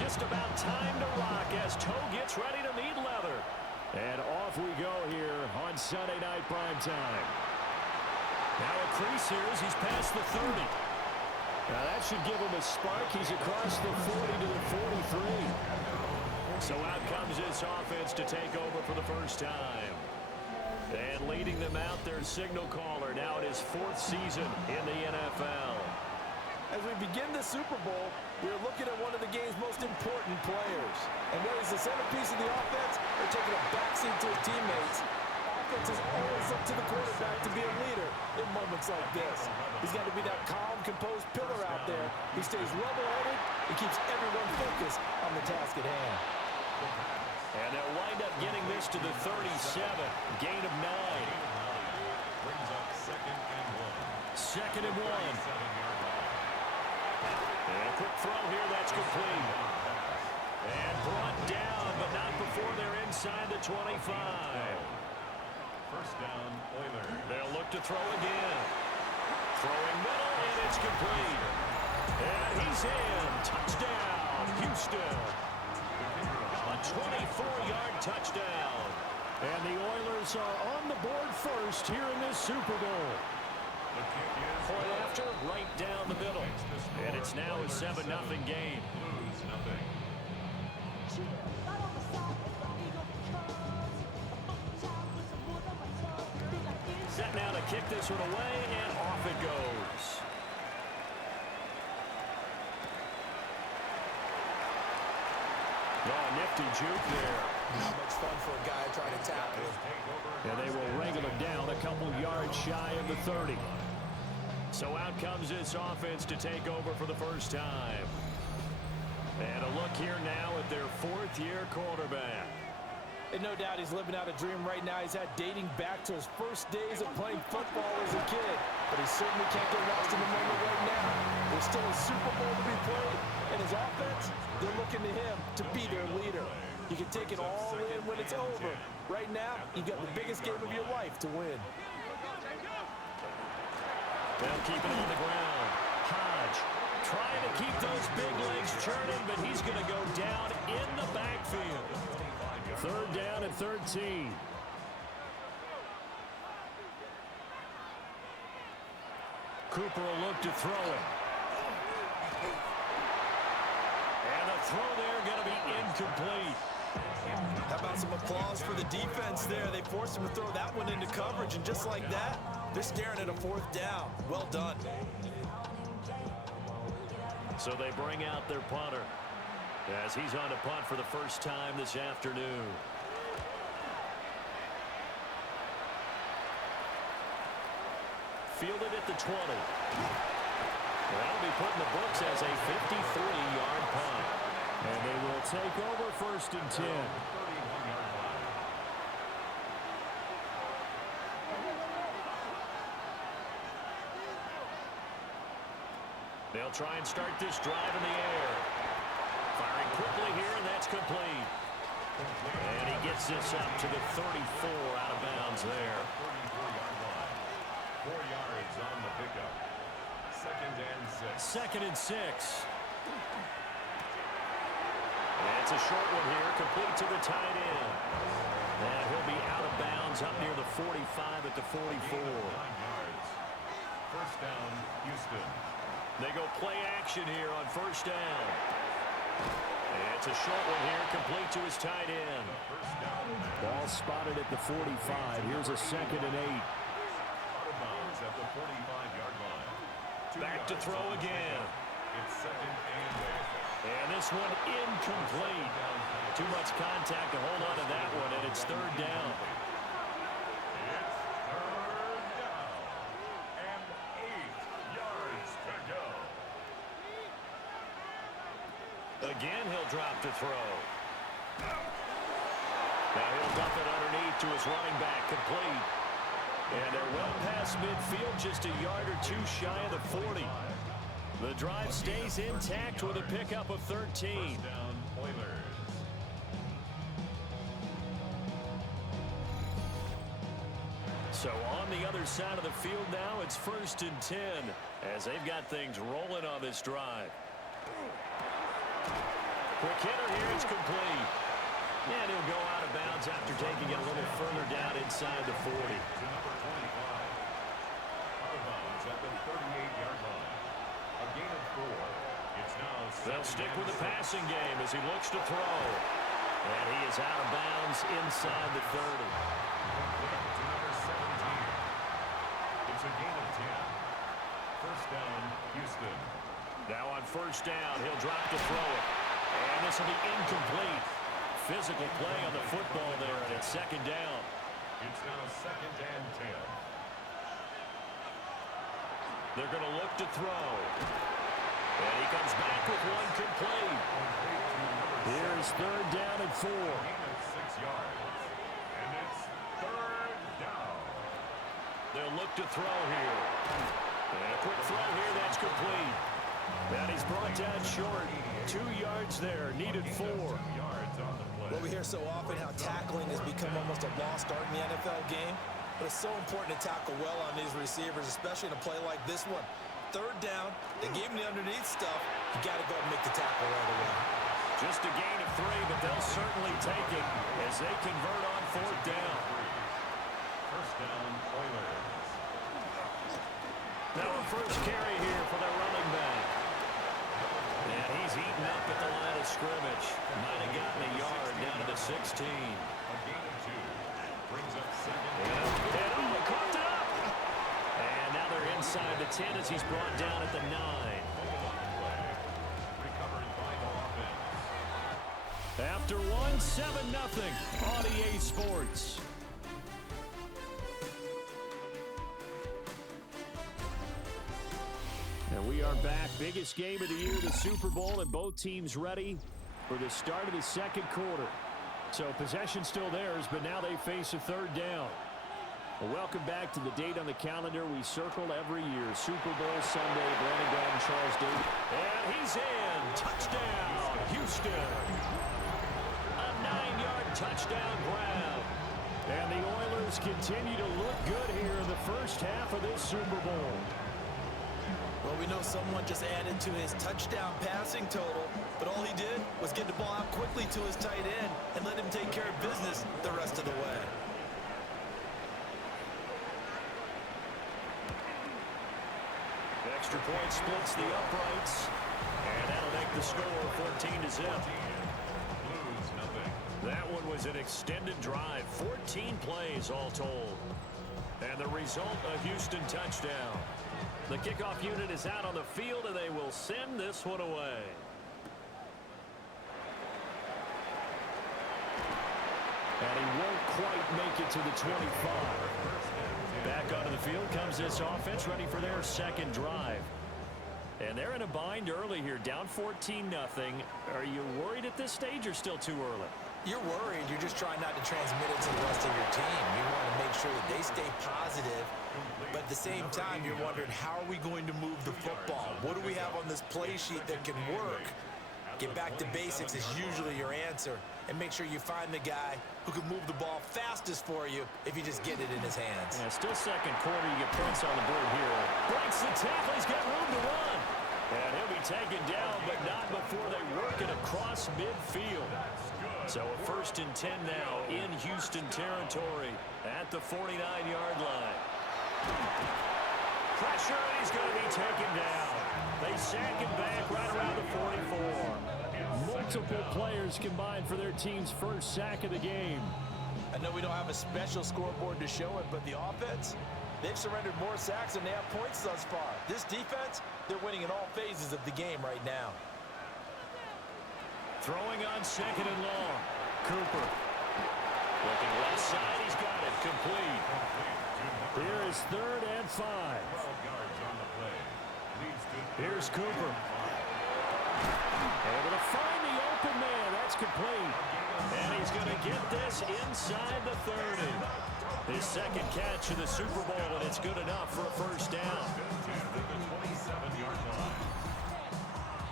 just about time to rock as Toe gets ready to meet leather. And off we go here on Sunday Night Primetime. Now a crease here as he's past the 30. Now that should give him a spark. He's across the 40 to the 43. So out comes this offense to take over for the first time. And leading them out, their signal caller now in his 4th season in the NFL. As we begin the Super Bowl, we're looking at one of the game's most important players. And whether he's the centerpiece of the offense or taking a backseat to his teammates, offenses always look to the quarterback to be a leader in moments like this. He's got to be that calm, composed pillar out there who stays level-headed and keeps everyone focused on the task at hand. And they'll wind up getting this to the 37, gain of 9. Brings up 2nd and 1. 2nd and 1. And a quick throw here, that's complete. And brought down, but not before they're inside the 25. First down, Oilers. They'll look to throw again. Throwing middle, and it's complete. And he's in. Touchdown, Houston. A 24-yard touchdown. And the Oilers are on the board first here in this Super Bowl. Point after, right down the middle. And it's now a 7-0 game. Blues nothing. Set now to kick this one away, and off it goes. Oh, nifty juke there. Not much fun for a guy trying to tackle him. And they will wrangle him down a couple yards shy of the 30. So out comes this offense to take over for the first time. And a look here now at their 4th-year quarterback. And no doubt he's living out a dream right now he's had dating back to his first days of playing football as a kid. But he certainly can't get lost in the moment right now. There's still a Super Bowl to be played, and his offense, they're looking to him to be their leader. He can take it all in when it's over. Right now, you got the biggest game of your life to win. They'll keep it on the ground. Hodge trying to keep those big legs churning, but he's going to go down in the backfield. 3rd down and 13. Cooper will look to throw it. And the throw there going to be incomplete. How about some applause for the defense there? They forced him to throw that one into coverage, and just like that, they're staring at a 4th down. Well done. So they bring out their punter as he's on to punt for the first time this afternoon. Fielded at the 20. That'll be put in the books as a 53-yard punt. And they will take over 1st and 10. They'll try and start this drive in the air. Firing quickly here, and that's complete. And he gets this up to the 34 out of bounds there. 4 yards on the pickup. 2nd and 6. 2nd and 6. And it's a short one here, complete to the tight end. And he'll be out of bounds up near the 45 at the 44. 9 yards. First down, Houston. They go play action here on 1st down. And it's a short one here, complete to his tight end. First down. Ball spotted at the 45. Here's a 2nd and 8. Out of bounds at the 45-yard line. Back to throw again. It's 2nd and 8. And this one incomplete. Too much contact to hold on to that one, and it's 3rd down. It's 3rd down. And 8 yards to go. Again, he'll drop to throw. Now he'll dump it underneath to his running back, complete. And they're well past midfield, just a yard or two shy of the 40. The drive stays intact with a pickup of 13. First down, Oilers. So on the other side of the field now, it's 1st and 10 as they've got things rolling on this drive. Quick hitter here, it's complete. And he'll go out of bounds after taking it a little further down inside the 40. To number 25. Out of bounds at the 38-yard line. A gain of 4. It's now They'll stick with the passing game as he looks to throw. And he is out of bounds inside the 30. to number 17. It's a gain of 10. First down, Houston. Now on first down, he'll drop to throw it. And this will be incomplete. Physical play on the football there, and it's second down. It's now second and 10. They're going to look to throw. And he comes back with one complete. Here's third down and 4. Gain of 6 yards. And it's third down. They'll look to throw here. And a quick throw here, that's complete. And he's brought down short. 2 yards there, needed 4. 2 yards on the play. Well, we hear so often how tackling has become almost a lost art in the NFL game. But it's so important to tackle well on these receivers, especially in a play like this one. Third down, they gave him the underneath stuff. You got to go and make the tackle right away. Just a gain of 3, but they'll certainly take it as they convert on fourth down. First down, Oilers. Now a first carry here for their running back. And he's eaten up at the line of scrimmage. Might have gotten a yard down to the 16. A gain of 2. Brings up second. And oh, he caught it up. And now they're inside the 10 as he's brought down at the 9. Recovered by the offense. After one, 7-0 on EA Sports. And we are back. Biggest game of the year, the Super Bowl, and both teams ready for the start of the second quarter. So possession still theirs, but now they face a third down. Well, welcome back to the date on the calendar we circle every year. Super Bowl Sunday, Brandon Gordon, Charles Davis. And he's in. Touchdown, Houston. A 9-yard touchdown grab. And the Oilers continue to look good here in the first half of this Super Bowl. Well, we know someone just added to his touchdown passing total, but all he did was get the ball out quickly to his tight end and let him take care of business the rest of the way. Extra point splits the uprights, and that'll make the score 14-0. Blues, nothing. That one was an extended drive, 14 plays all told. And the result, a Houston touchdown. The kickoff unit is out on the field, and they will send this one away. And he won't quite make it to the 25. Back onto the field comes this offense, ready for their second drive. And they're in a bind early here, down 14-0. Are you worried at this stage or still too early? You're worried. You're just trying not to transmit it to the rest of your team. You want to make sure that they stay positive. But at the same time, you're wondering, how are we going to move the football? What do we have on this play sheet that can work? Get back to basics is usually your answer. And make sure you find the guy who can move the ball fastest for you if you just get it in his hands. Yeah, still second quarter. You get points on the board here. Breaks the tackle. He's got room to run. And he'll be taken down, but not before they work it across midfield. So a 1st and 10 now in Houston territory at the 49-yard line. Pressure, and he's going to be taken down. They sack him back right around the 44. Multiple players combined for their team's first sack of the game. I know we don't have a special scoreboard to show it, but the offense, they've surrendered more sacks than they have points thus far. This defense, they're winning in all phases of the game right now. Throwing on second and long. Cooper. Looking left side, he's got it. Complete. Here is 3rd and 5. 12 yards on the play. Leads to Here's Cooper. Able to find the open man. That's complete. And he's going to get this inside the 30. His second catch in the Super Bowl, and it's good enough for a first down.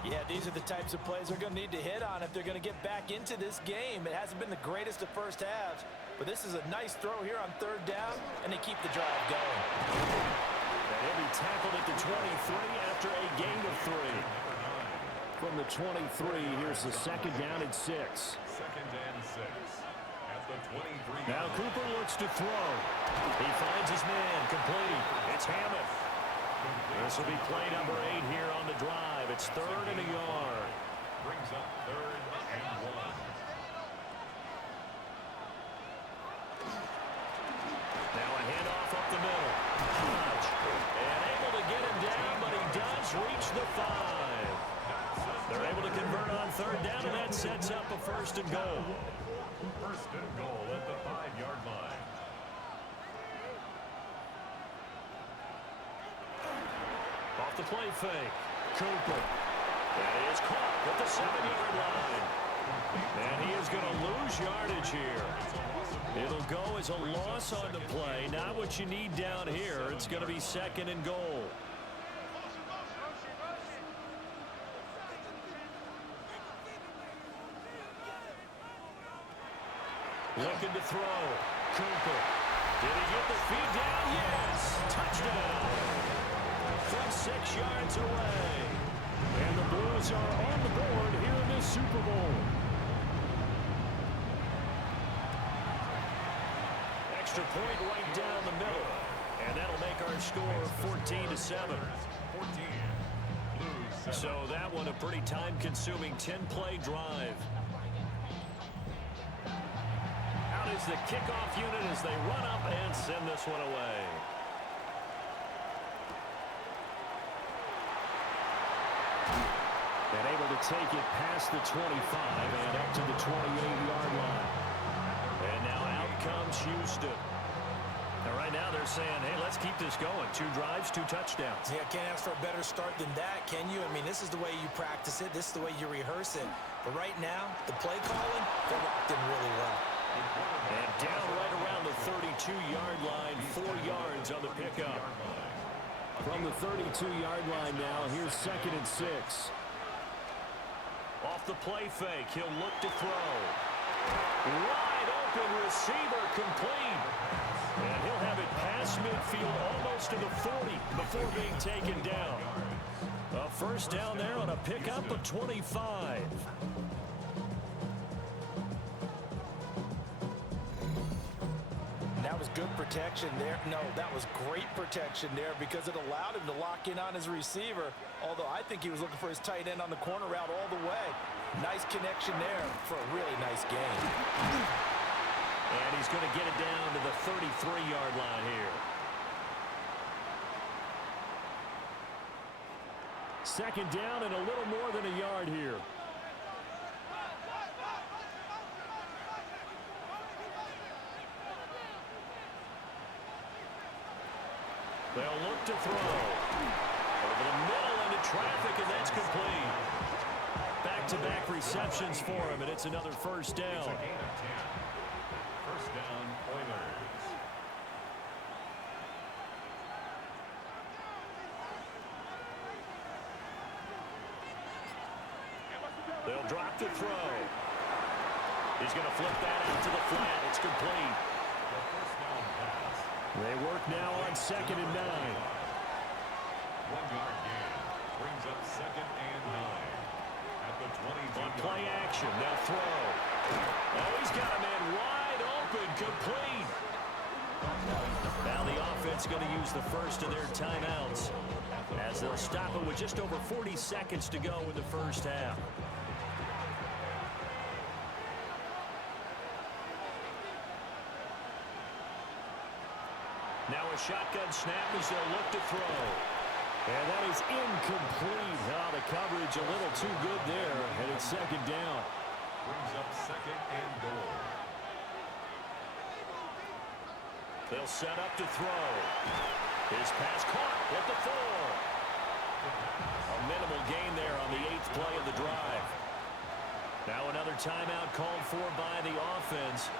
Yeah, these are the types of plays they're going to need to hit on if they're going to get back into this game. It hasn't been the greatest of first halves, but this is a nice throw here on 3rd down, and they keep the drive going. And he'll be tackled at the 23 after a gain of 3. from the 23. Here's the second down and 6. Second and 6 at the 23. Now Cooper looks to throw. He finds his man complete. It's Hammond. This will be play number 8 here on the drive. It's 3rd and a yard. Brings up 3rd and 1. Now a handoff up the middle. And able to get him down, but he does reach the 5. They're able to convert on 3rd down, and that sets up a 1st and goal. 1st and goal at the 5-yard line. Off the play fake. Cooper. That is caught at the 7-yard line. And he is going to lose yardage here. It'll go as a loss on the play. Not what you need down here. It's going to be 2nd and goal. Looking to throw. Cooper. Did he get the feed down? Yes. Touchdown. From 6 yards away. And the Blues are on the board here in this Super Bowl. Extra point right down the middle. And that'll make our score 14-7. 14. Blues 7. So that one a pretty time-consuming 10-play drive. Out is the kickoff unit as they run up and send this one away. And able to take it past the 25 and up to the 28-yard line. And now out comes Houston. And right now they're saying, hey, let's keep this going. 2 drives, 2 touchdowns. Yeah, can't ask for a better start than that, can you? I mean, this is the way you practice it. This is the way you rehearse it. But right now, the play calling, they're locked in really well. And down right around the 32-yard line, 4 yards on the pickup. From the 32-yard line now, here's 2nd and 6. Off the play fake, he'll look to throw. Wide open receiver complete. And he'll have it past midfield almost to the 40 before being taken down. A 1st down there on a pickup of 25. That was good protection there. No, that was great protection there because it allowed him to lock in on his receiver. Although I think he was looking for his tight end on the corner route all the way. Nice connection there for a really nice game. And he's going to get it down to the 33-yard line here. 2nd down and a little more than a yard here. They'll look to throw. Over the middle into traffic, and that's complete. Back-to-back receptions for him, and it's another 1st down. It's a gain of 10. 1st down, Oilers. They'll drop the throw. He's going to flip that out to the flat. It's complete. The 1st down pass. They work now on 2nd and 9. 1-yard gain. Brings up 2nd and 9. At the 22. On play action, they'll throw. Oh, he's got a man wide open, complete. Now the offense going to use the 1st of their timeouts as they'll stop it with just over 40 seconds to go in the 1st half. Now a shotgun snap as they'll look to throw. And that is incomplete. Oh, the coverage a little too good there, and it's 2nd down. Brings up 2nd and goal. They'll set up to throw. His pass caught at the 4. A minimal gain there on the 8th play of the drive. Now another timeout called for by the offense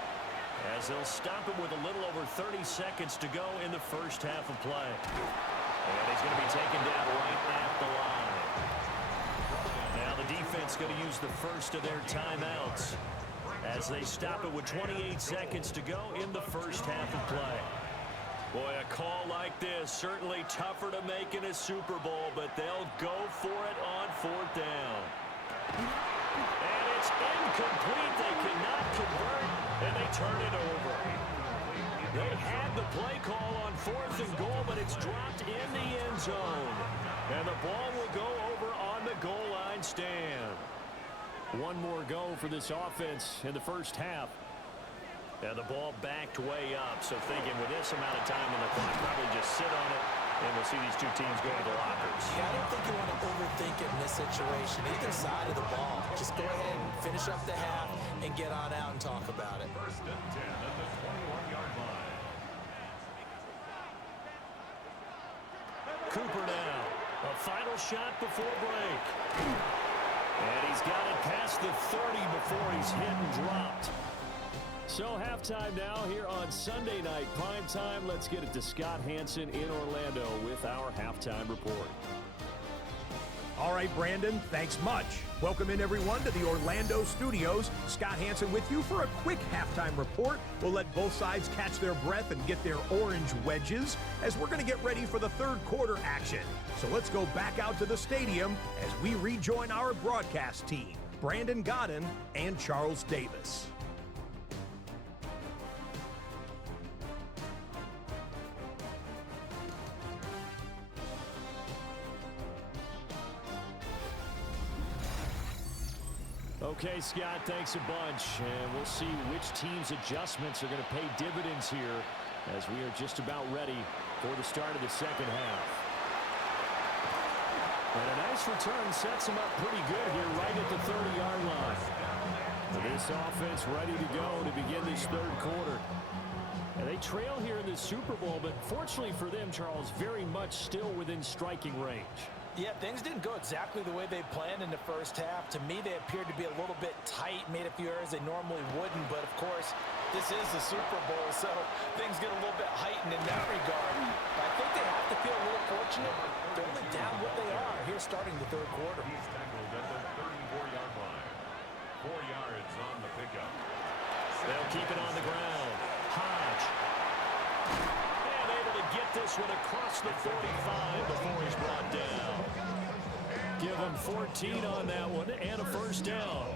as they'll stop him with a little over 30 seconds to go in the 1st half of play. And he's going to be taken down right at the line. Now the defense going to use the 1st of their timeouts as they stop it with 28 seconds to go in the 1st half of play. Boy, a call like this, certainly tougher to make in a Super Bowl, but they'll go for it on 4th down. And it's incomplete. They cannot convert, and they turn it over. They had the play call on 4th and goal, but it's dropped in the end zone. And the ball will go over on the goal line stand. One more go for this offense in the first half. And the ball backed way up, so thinking with this amount of time on the clock, probably just sit on it, and we'll see these two teams go to the lockers. Yeah, I don't think you want to overthink it in this situation. Either side of the ball. Just go ahead and finish up the half and get on out and talk about it. First and 10 at the 21-yard line. Cooper now. A final shot before break. And he's got it past the 30 before he's hit and dropped. So halftime now here on Sunday Night Primetime. Let's get it to Scott Hansen in Orlando with our halftime report. All right, Brandon, thanks much. Welcome in, everyone, to the Orlando studios. Scott Hansen with you for a quick halftime report. We'll let both sides catch their breath and get their orange wedges as we're going to get ready for the third quarter action. So let's go back out to the stadium as we rejoin our broadcast team, Brandon Godden and Charles Davis. Okay, Scott, thanks a bunch. And we'll see which team's adjustments are going to pay dividends here as we are just about ready for the start of the second half. And a nice return sets them up pretty good here right at the 30-yard line. This offense ready to go to begin this third quarter. And they trail here in the Super Bowl, but fortunately for them, Charles, very much still within striking range. Yeah, things didn't go exactly the way they planned in the first half. To me, they appeared to be a little bit tight, made a few errors they normally wouldn't. But, of course, this is the Super Bowl, so things get a little bit heightened in that regard. But I think they have to feel a little fortunate. They're only down what they are here starting the third quarter. He's tackled at the 34-yard line. 4 yards on the pickup. They'll keep it on the ground. Hodge. And able to get this one across the 45 before he's brought down. Give him 14 on that one and a first down.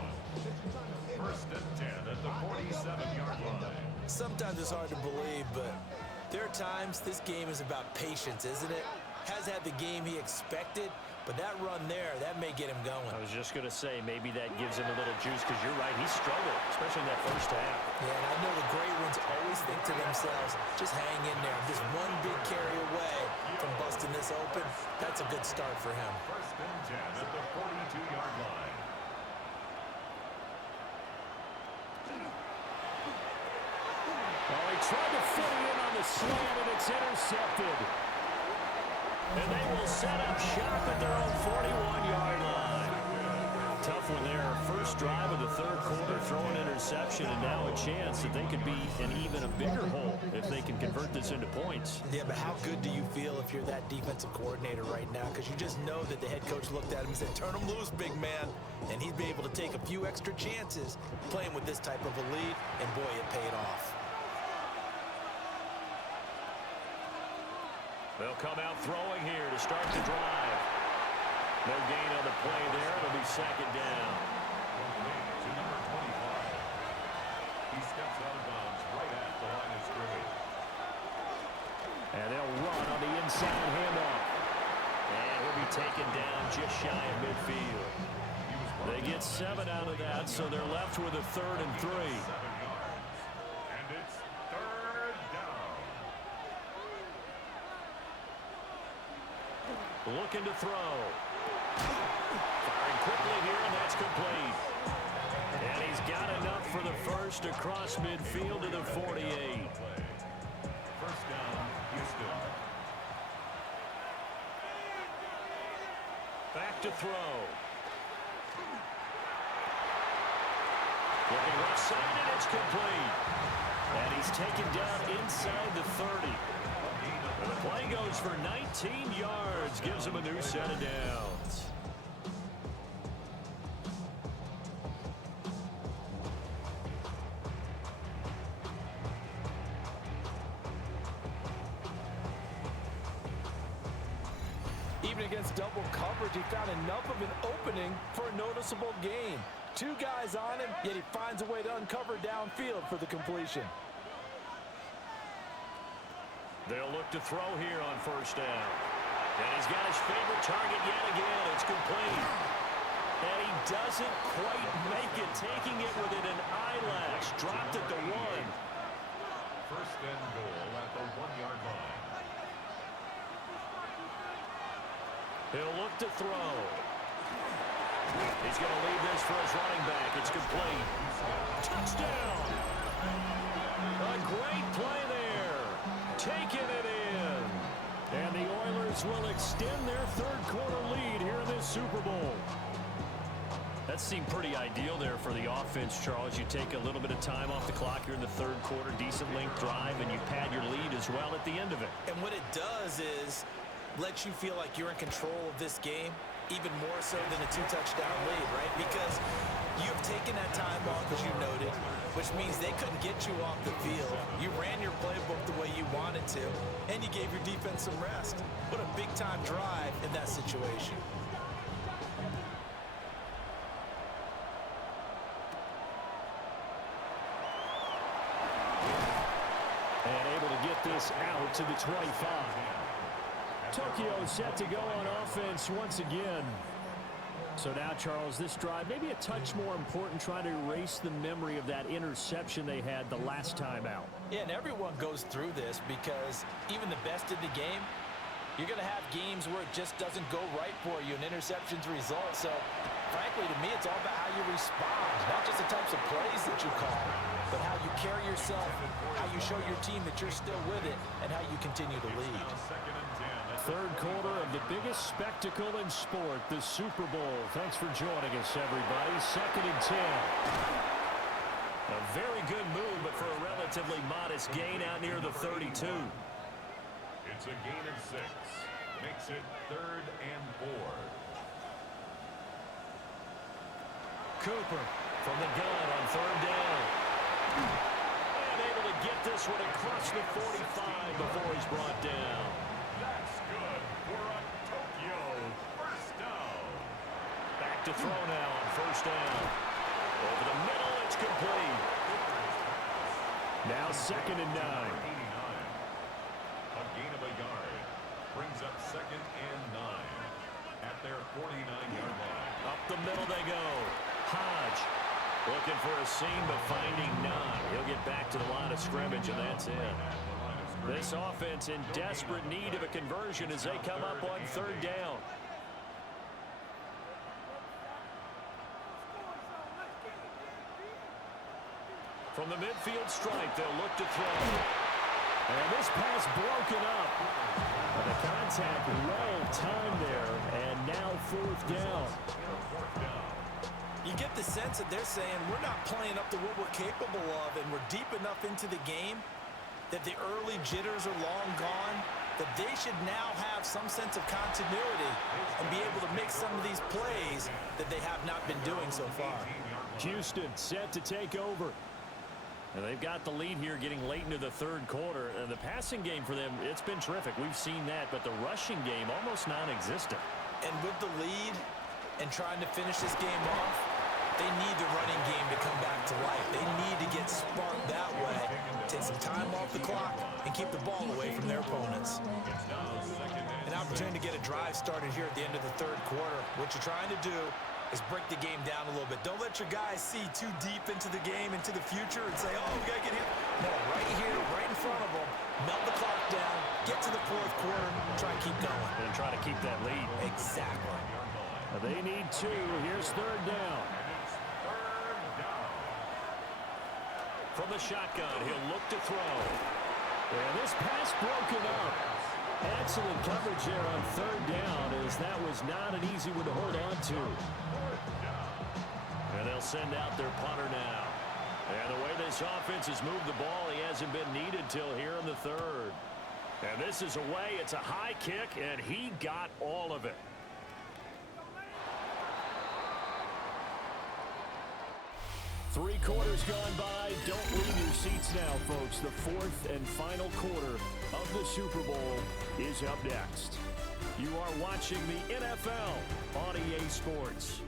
First and 10 at the 47-yard line. Sometimes it's hard to believe, but there are times this game is about patience, isn't it? Has had the game he expected, but that run there, that may get him going. I was just going to say, maybe that gives him a little juice because you're right, he struggled, especially in that first half. Yeah, and I know the great ones always think to themselves, just hang in there. Just one big carry away from busting this open. That's a good start for him. First and 10 at the 42-yard line. Oh, he tried to fit it in on the slant, and it's intercepted. And they will set up shop at their own 41-yard line. Tough one there. First drive of the third quarter, throw an interception, and now a chance that they could be in even a bigger hole if they can convert this into points. Yeah, but how good do you feel if you're that defensive coordinator right now? Because you just know that the head coach looked at him and said, turn him loose, big man. And he'd be able to take a few extra chances playing with this type of a lead, and boy, it paid off. They'll come out throwing here to start the drive. No gain on the play there. It'll be second down. To number 25. He steps out of bounds right at the line of scrimmage. And they'll run on the inside handoff. And he'll be taken down just shy of midfield. They get 7 out of that, so they're left with a 3rd and 3. 7 yards. And it's third down. Looking to throw. Firing quickly here, and that's complete. And he's got enough for the first across midfield to the 48. First down, Houston. Back to throw. Looking left side, and it's complete. And he's taken down inside the 30. And the play goes for 19 yards, gives him a new set of downs. Even against double coverage, he found enough of an opening for a noticeable gain. Two guys on him, yet he finds a way to uncover downfield for the completion. They'll look to throw here on first down. And he's got his favorite target yet again. It's complete. And he doesn't quite make it, taking it within an eyelash. Dropped at the 1. First and goal at the 1-yard line. He'll look to throw. He's going to leave this for his running back. It's complete. Touchdown. A great play there. Taking it in. And the Oilers will extend their third-quarter lead here in this Super Bowl. That seemed pretty ideal there for the offense, Charles. You take a little bit of time off the clock here in the third quarter, decent length drive, and you pad your lead as well at the end of it. And what it does is lets you feel like you're in control of this game, even more so than a 2-touchdown lead, right? Because you've taken that time off, as you noted, which means they couldn't get you off the field. You ran your playbook the way you wanted to, and you gave your defense some rest. What a big-time drive in that situation. And able to get this out to the 25. Tokyo set to go on offense once again. So now, Charles, this drive maybe a touch more important, trying to erase the memory of that interception they had the last time out. Yeah, and everyone goes through this because even the best in the game, you're going to have games where it just doesn't go right for you, and interceptions result. So, frankly, to me, it's all about how you respond, not just the types of plays that you call, but how you carry yourself, how you show your team that you're still with it, and how you continue to lead. Third quarter of the biggest spectacle in sport, the Super Bowl. Thanks for joining us, everybody. 2nd and 10. A very good move, but for a relatively modest gain out near the 32. It's a gain of 6. Makes it 3rd and 4. Cooper from the gun on 3rd down. And able to get this one across the 45 before he's brought down. That's good for a Tokyo first down. Back to throw now on 1st down. Over the middle, it's complete. Now 2nd and 9. 89. A gain of a yard. Brings up 2nd and 9. At their 49-yard line. Up the middle they go. Hodge looking for a seam, but finding none. He'll get back to the line of scrimmage, and that's it. This offense in desperate need of a conversion as they come up on 3rd down. From the midfield stripe, they'll look to throw. And this pass broken up. And the contact well timed there, and now 4th down. You get the sense that they're saying we're not playing up to what we're capable of, and we're deep enough into the game that the early jitters are long gone, that they should now have some sense of continuity and be able to make some of these plays that they have not been doing so far. Houston set to take over. And they've got the lead here getting late into the 3rd quarter. And the passing game for them, it's been terrific. We've seen that, but the rushing game almost non-existent. And with the lead and trying to finish this game off, they need the running game to come back to life. They need to get sparked that way, take some time off the clock, and keep the ball away from their opponents. An opportunity to get a drive started here at the end of the 3rd quarter. What you're trying to do is break the game down a little bit. Don't let your guys see too deep into the game, into the future, and say, oh, we got to get here. No, right here, right in front of them, melt the clock down, get to the 4th quarter, try and keep going. And try to keep that lead. Exactly. They need 2. Here's 3rd down. From the shotgun, he'll look to throw. And this pass broken up. Excellent coverage there on 3rd down, as that was not an easy one to hold on to. And they'll send out their punter now. And the way this offense has moved the ball, he hasn't been needed till here in the 3rd. And this is away. It's a high kick, and he got all of it. Three quarters gone by. Don't leave your seats now, folks. The 4th and final quarter of the Super Bowl is up next. You are watching the NFL on EA Sports.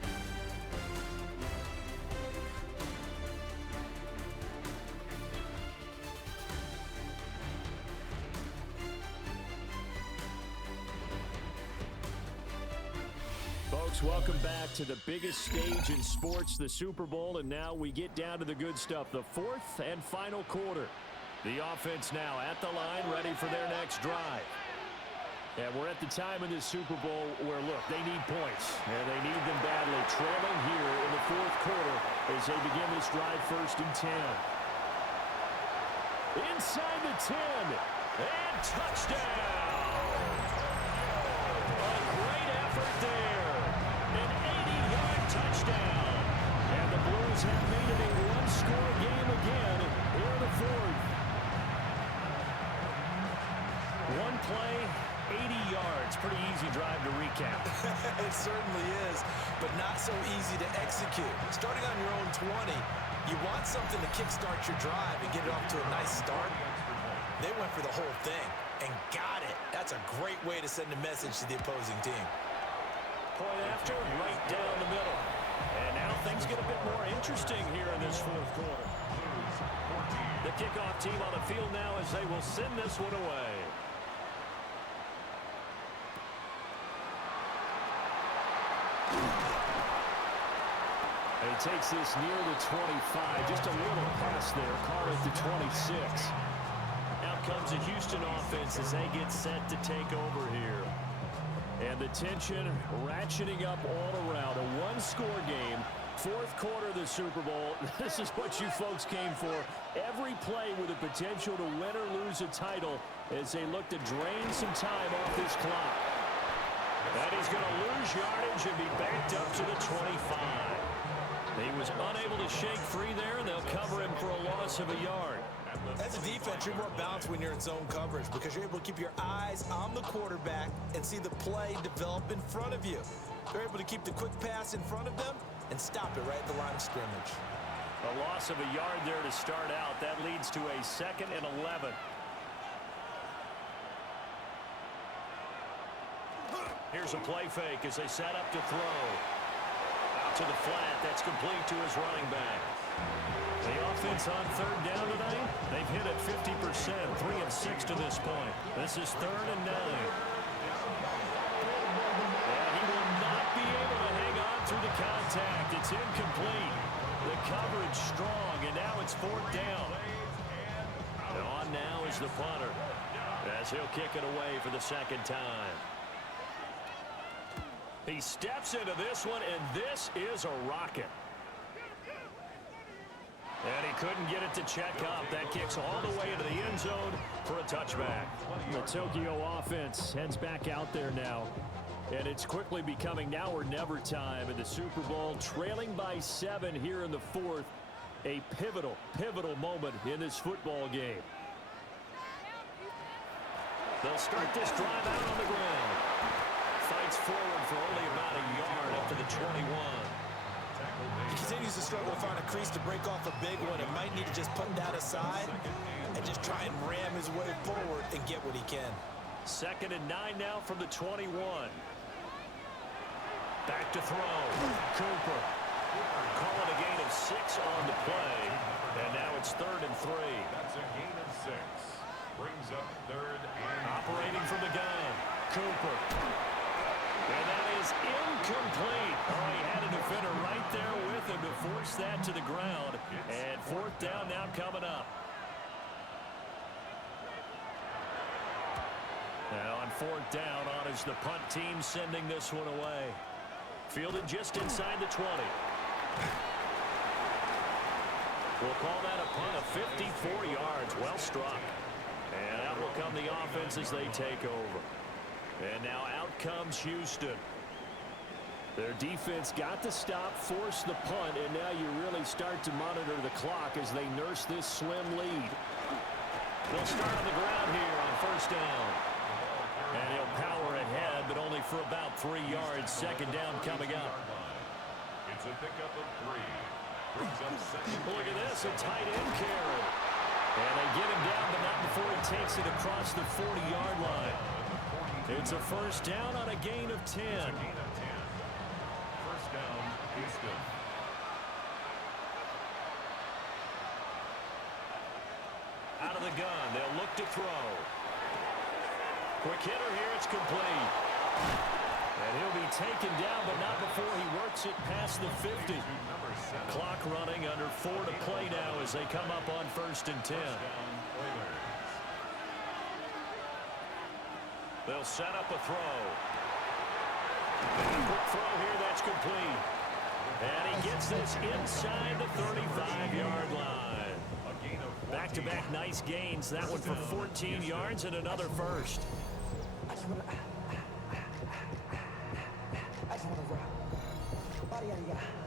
Folks, welcome back to the biggest stage in sports, the Super Bowl, and now we get down to the good stuff, the fourth and final quarter. The offense now at the line, ready for their next drive. And we're at the time in this Super Bowl where, look, they need points, and they need them badly, trailing here in the fourth quarter as they begin this drive 1st and 10. Inside the 10, and touchdown! A great effort there. An 80-yard touchdown. And the Blues have made it a one-score game again here in the fourth. One play, 80 yards. Pretty easy drive to recap. It certainly is, but not so easy to execute. Starting on your own 20, you want something to kickstart your drive and get it off to a nice start. They went for the whole thing and got it. That's a great way to send a message to the opposing team. Point after, right down the middle. And now things get a bit more interesting here in this fourth quarter. The kickoff team on the field now as they will send this one away. And he takes this near the 25. Just a little pass there. Call it the 26. Out comes the Houston offense as they get set to take over here. And the tension ratcheting up all around. A one-score game. Fourth quarter of the Super Bowl. This is what you folks came for. Every play with the potential to win or lose a title as they look to drain some time off this clock. And he's going to lose yardage and be backed up to the 25. He was unable to shake free there, and they'll cover him for a loss of a yard. As a defense, you're more balanced when you're in zone coverage because you're able to keep your eyes on the quarterback and see the play develop in front of you. They're able to keep the quick pass in front of them and stop it right at the line of scrimmage. A loss of a yard there to start out. That leads to a 2nd and 11. Here's a play fake as they set up to throw. Out to the flat. That's complete to his running back. The offense on 3rd down tonight, they've hit it 50%, 3 of 6 to this point. This is 3rd and 9. And he will not be able to hang on through the contact. It's incomplete. The coverage strong, and now it's 4th down. And on now is the punter as he'll kick it away for the 2nd time. He steps into this one, and this is a rocket. And he couldn't get it to check up. That kicks all the way into the end zone for a touchback. The Tokyo offense heads back out there now. And it's quickly becoming now or never time in the Super Bowl, trailing by 7 here in the fourth. A pivotal moment in this football game. They'll start this drive out on the ground. Fights forward for only about a yard up to the 21. He continues to struggle to find a crease to break off a big one and might need to just put that aside and just try and ram his way forward and get what he can. 2nd and 9 now from the 21. Back to throw. Cooper. Calling a gain of 6 on the play. And now it's 3rd and 3. That's a gain of 6. Brings up 3rd and... Operating from the gun. Cooper. And that is incomplete. Oh, he had a defender right there with him to force that to the ground. And 4th down now coming up. Now on 4th down, on is the punt team sending this one away. Fielded just inside the 20. We'll call that a punt of 54 yards. Well struck. And out will come the offense as they take over. And now out comes Houston. Their defense got the stop, forced the punt, and now you really start to monitor the clock as they nurse this slim lead. They'll start on the ground here on 1st down. And he'll power ahead, but only for about 3 yards. 2nd down coming up. It's a pickup of 3. Brings up 2nd. Look at this, a tight end carry. And they get him down, but not before he takes it across the 40-yard line. It's a first down on a gain of 10. It's a gain of 10. First down, Houston. Out of the gun, they'll look to throw. Quick hitter here, it's complete. And he'll be taken down, but not before he works it past the 50. Clock running, under 4 to play now as they come up on 1st and 10. They'll set up a throw. And a quick throw here, that's complete. And he gets this inside the 35-yard line. Back-to-back nice gains. That one for 14 yards and another first.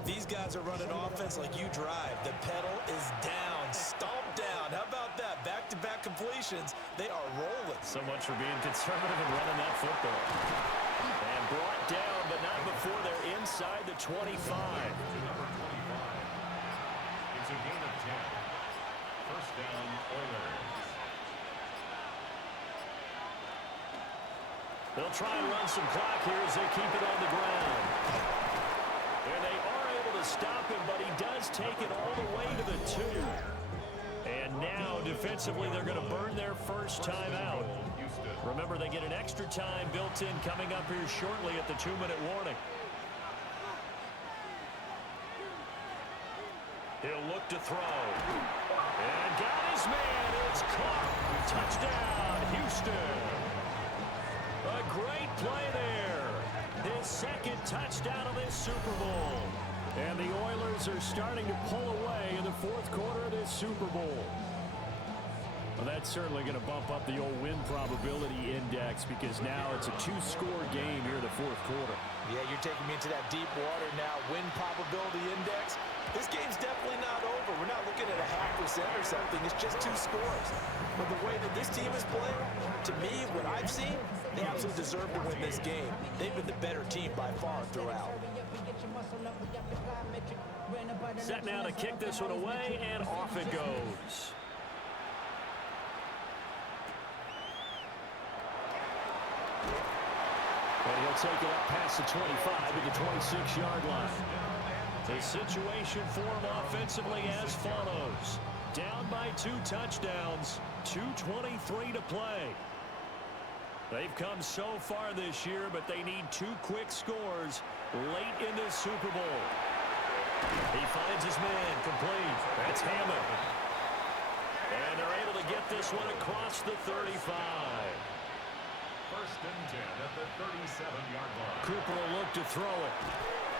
These guys are running offense like you drive. The pedal is down, stomp down. How about that? Back-to-back completions. They are rolling. So much for being conservative and running that football. And brought down, but not before they're inside the 25. It's a gain of 10. First down, Oilers. They'll try and run some clock here as they keep it on the ground. And they are able to stop him, but he does take it all the way to the 2. And now, defensively, they're going to burn their first time out. Remember, they get an extra time built in coming up here shortly at the 2-minute warning. He'll look to throw. And got his man. It's caught. Touchdown, Houston. A great play there. His second touchdown of this Super Bowl. And the Oilers are starting to pull away in the 4th quarter of this Super Bowl. Well, that's certainly going to bump up the old win probability index because now it's a 2-score game here in the 4th quarter. Yeah, you're taking me into that deep water now. Win probability index. This game's definitely not over. We're not looking at a 0.5% or something. It's just 2 scores. But the way that this team is playing, to me, what I've seen, they absolutely deserve to win this game. They've been the better team by far throughout. Set now to kick this one away, and off it goes. And he'll take it up past the 25 to the 26-yard line. The situation for him offensively as follows. Down by 2 touchdowns, 2:23 to play. They've come so far this year, but they need 2 quick scores late in this Super Bowl. He finds his man, complete. That's Hammond. And they're able to get this one across the 35. First and 10 at the 37-yard line. Cooper will look to throw it.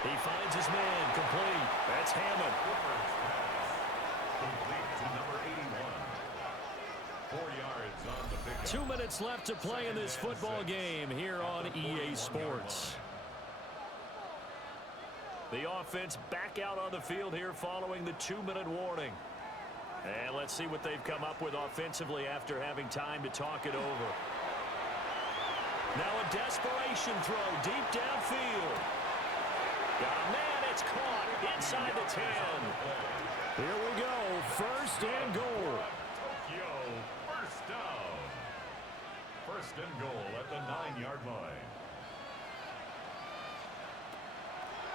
He finds his man, complete. That's Hammond. Cooper's pass. Complete to number 81. 4 yards on the pickup. 2 minutes left to play in this football game here on EA Sports. The offense back out on the field here following the 2-minute warning. And let's see what they've come up with offensively after having time to talk it over. Now a desperation throw deep downfield. Got a man, it's caught inside the 10. Here we go, first and goal. Tokyo, first down. First and goal at the 9-yard line.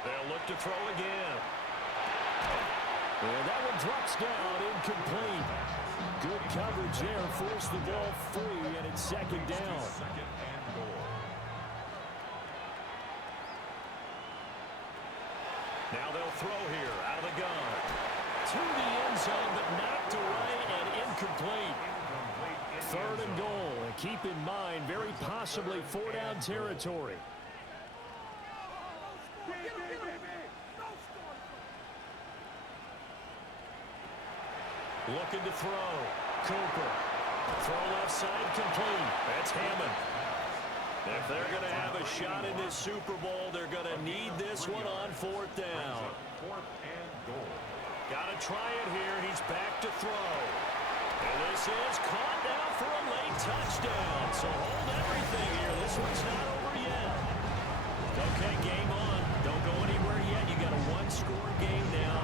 They'll look to throw again. And that one drops down, incomplete. Good coverage there, forced the ball free, and it's second down. Second and goal. Now they'll throw here, out of the gun. To the end zone, but knocked away and incomplete. Third and goal, and keep in mind, very possibly 4-down territory. Looking to throw. Cooper. Throw left side, complete. That's Hammond. If they're going to have a shot in this Super Bowl, they're going to need this one on 4th down. Fourth and goal. Got to try it here. He's back to throw. And this is caught now for a late touchdown. So hold everything here. This one's not over yet. Okay, game on. Don't go anywhere yet. You got a 1-score game now.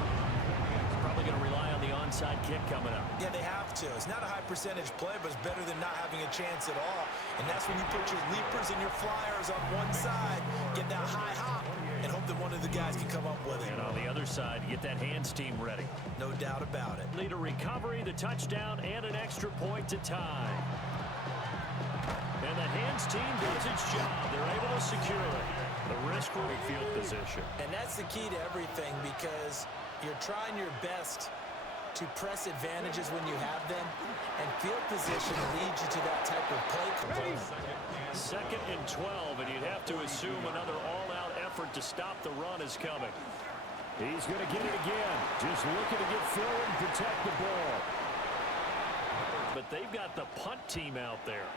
Probably going to rely on the onside onside kick coming up. Yeah, they have to. It's not a high percentage play, but it's better than not having a chance at all. And that's when you put your leapers and your flyers on one side, get that high hop, and hope that one of the guys can come up with it. And on the other side, get that hands team ready. No doubt about it. Lead a recovery, the touchdown, and an extra point to tie. And the hands team does its job. They're able to secure it. The risk field position. And that's the key to everything, because you're trying your best to press advantages when you have them, and field position leads you to that type of play component. 2nd and 12, and you'd have to assume another all-out effort to stop the run is coming. He's going to get it again. Just looking to get forward and protect the ball. But they've got the punt team out there.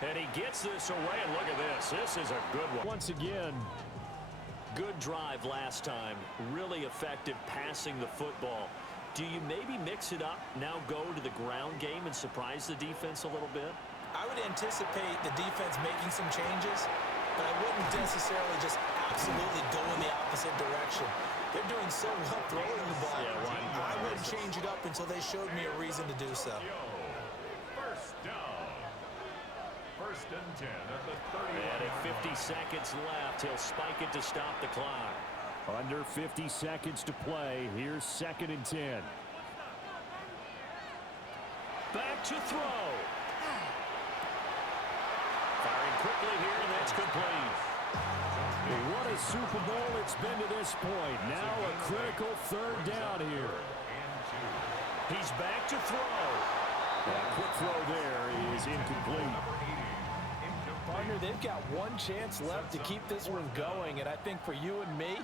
And he gets this away, and look at this. This is a good one. Once again, good drive last time. Really effective passing the football. Do you maybe mix it up, now go to the ground game and surprise the defense a little bit? I would anticipate the defense making some changes, but I wouldn't necessarily just absolutely go in the opposite direction. They're doing so well throwing the ball. Yeah, I wouldn't change it up until they showed me a reason to do so. First down. 1st and 10 at the 30. And at 50 seconds left, he'll spike it to stop the clock. Under 50 seconds to play. Here's 2nd and 10. Back to throw. Firing quickly here, and that's complete. What a Super Bowl it's been to this point. Now a critical 3rd down here. He's back to throw. That quick throw there is incomplete. Partner, they've got one chance left to keep this one going, and I think for you and me,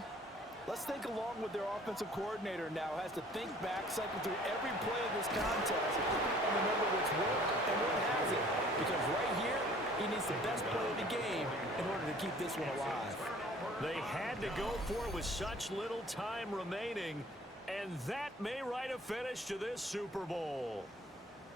let's think along with their offensive coordinator now. Has to think back, cycle through every play of this contest, and remember what's worked and what hasn't. Because right here, he needs the best play of the game in order to keep this one alive. They had to go for it with such little time remaining, and that may write a finish to this Super Bowl.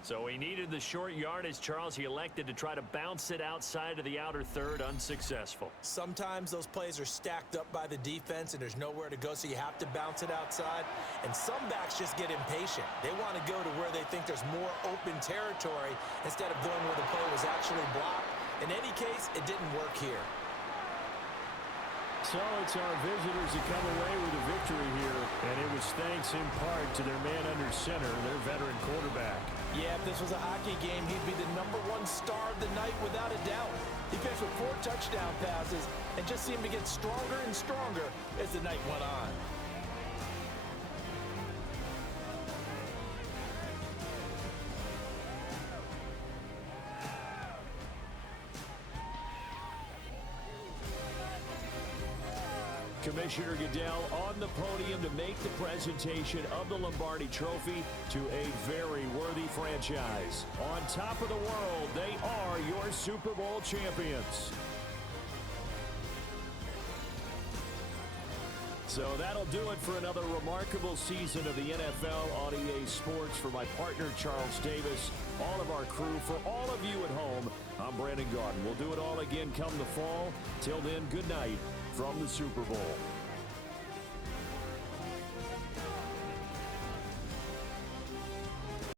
So he needed the short yardage, Charles. He elected to try to bounce it outside of the outer third, unsuccessful. Sometimes those plays are stacked up by the defense and there's nowhere to go, so you have to bounce it outside. And some backs just get impatient. They want to go to where they think there's more open territory instead of going where the play was actually blocked. In any case, it didn't work here. So it's our visitors that come away with a victory here, and it was thanks in part to their man under center, their veteran quarterback. Yeah, if this was a hockey game, he'd be the #1 star of the night without a doubt. He finished with 4 touchdown passes and just seemed to get stronger and stronger as the night went on. Commissioner Goodell on the podium to make the presentation of the Lombardi Trophy to a very worthy franchise. On top of the world, they are your Super Bowl champions. So that'll do it for another remarkable season of the NFL on EA Sports. For my partner, Charles Davis, all of our crew, for all of you at home, I'm Brandon Gaudin. We'll do it all again come the fall. Till then, good night from the Super Bowl.